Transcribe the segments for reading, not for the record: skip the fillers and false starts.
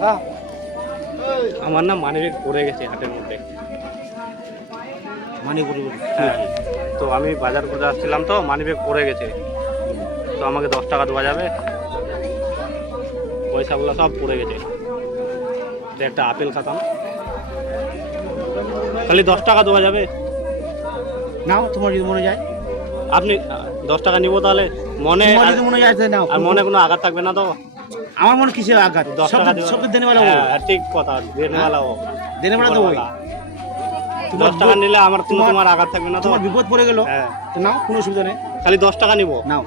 কাকা আমার না মানিব্যাগ পড়ে গেছে হাটের মধ্যে। হ্যাঁ, তো আমি বাজার করে আসছিলাম, তো মানিব্যাগ পড়ে গেছে, তো আমাকে 10 টাকা দেওয়া যাবে? পয়সাগুলো সব পড়ে গেছে। তো একটা আপেল খাতাম, খালি 10 টাকা দেওয়া যাবে? নাও, তোমার যদি মনে যায়। আপনি 10 টাকা নিবো তাহলে? মনে তোমার যদি মনে যায় তাহলে নাও। আর মনে কোনো আঘাত থাকবে না তো? আমার মনে কিসে আঘাত? 10 টাকা সব তো দেনে वाला হ্যাঁ, ঠিক কথা, দেনেওয়ালা ও। দেনে वाला তো ওই। 10 টাকা নিলে আমার কোনো তোমার আঘাত থাকবে না তো? তোমার বিপদ পড়ে গেল, হ্যাঁ, তো নাও, কোনো অসুবিধা নেই। খালি 10 টাকা নিবো, নাও।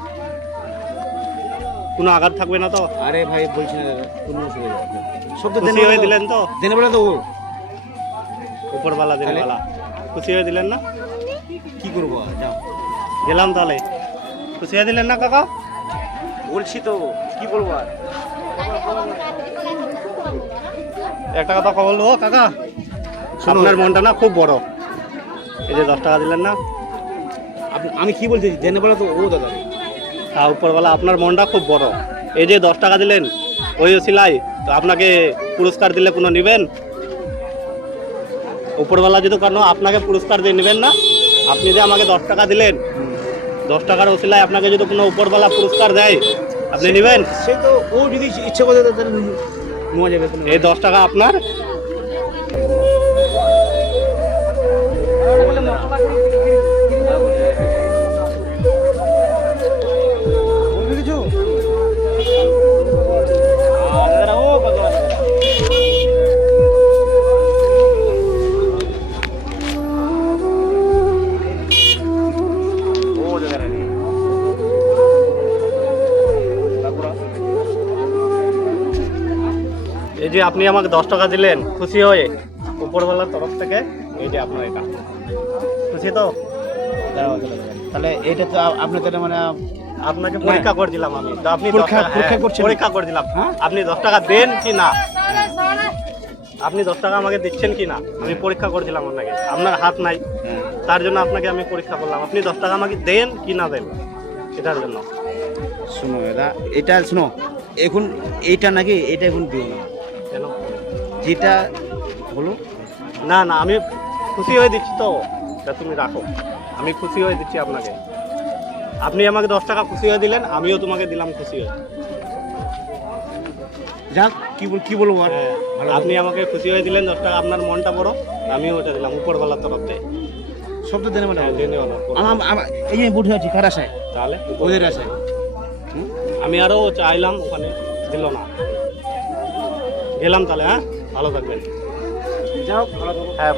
কোনো আঘাত থাকবে না তো? আরে ভাই বলছি না দাদা, কোনো অসুবিধা নেই। সব তো খুশি হয়ে দিলেন তো? দেনে वाला তো ও। উপরওয়ালা দেনেওয়ালা, খুশি হয়ে দিলেন না? কি করবো আর, যাও। গেলাম তাহলে। খুশি হয়ে দিলেন না কাকা? বলছি তো, কি বলবো আর। একটা কথা বলবো কাকা, আপনার মনটা না খুব বড়। এই যে 10 টাকা দিলেন না, আমি কি বলতেছি, দেনে वाला তো ও দাদা। হ্যাঁ, উপরওয়ালা আপনার মনটা খুব বড়। এই যে 10 টাকা দিলেন, ওই সিলাই, তো আপনাকে পুরস্কার দিলে কোনো নেবেন? উপরওয়ালা যদি কোনো আপনাকে পুরস্কার দিয়ে নেবেন না? আপনি যে আমাকে 10 টাকা দিলেন, 10 টাকার ওসিলায় আপনাকে যদি কোনো উপরওয়ালা পুরস্কার দেয়, আপনি নেবেন? সে তো ও যদি ইচ্ছে করে তাহলে নেওয়া যাবে। এই 10 টাকা আপনার। কিছু এই যে আপনি আমাকে 10 টাকা দিলেন খুশি হয়ে, উপরওয়ালার তরফ থেকে, এই যে আপনার এটা খুশি তো? তাহলে এটা তো আপনাদের মানে আপনাকে পরীক্ষা করে দিলাম আমি, তো আপনি 10 টাকা করছেন? পরীক্ষা করে দিলাম। হ্যাঁ? আপনি 10 টাকা দেন কি না, আপনি 10 টাকা আমাকে দিচ্ছেন কি না, আমি পরীক্ষা করে দিলাম আপনাকে। আপনার হাত নাই, তার জন্য আপনাকে আমি পরীক্ষা করলাম। আপনি 10 টাকা আমাকে দেন কি না দেন, এটার জন্য। শোনো দাদা, এটা শোনো, এখন এইটা নাকি এটা এখন দিও না, কেন? যেটা বলো। না না, আমি খুশি হয়ে দিচ্ছি তো, তা তুমি রাখো। আমি খুশি হয়ে দিচ্ছি আপনাকে। আপনি আমাকে 10 টাকা খুশি হয়ে দিলেন, আমিও তোমাকে দিলাম খুশি হয়ে। যাক, কি বলবো আর। হ্যাঁ, আপনি আমাকে খুশি হয়ে দিলেন 10 টাকা, আপনার মনটা বড়, আমিও ওটা দিলাম উপরওয়ালার তরফ থেকে। সব তো দেনে মানে দেনেওয়ালা। এই যে বুঝে আছি কার আশায়, তাহলে ওদের আশায়। আমি আরও চাইলাম, ওখানে দিল না। গেলাম তাহলে, হ্যাঁ, ভালো থাকবেন। যাও, ভালো থাকো। হ্যাঁ।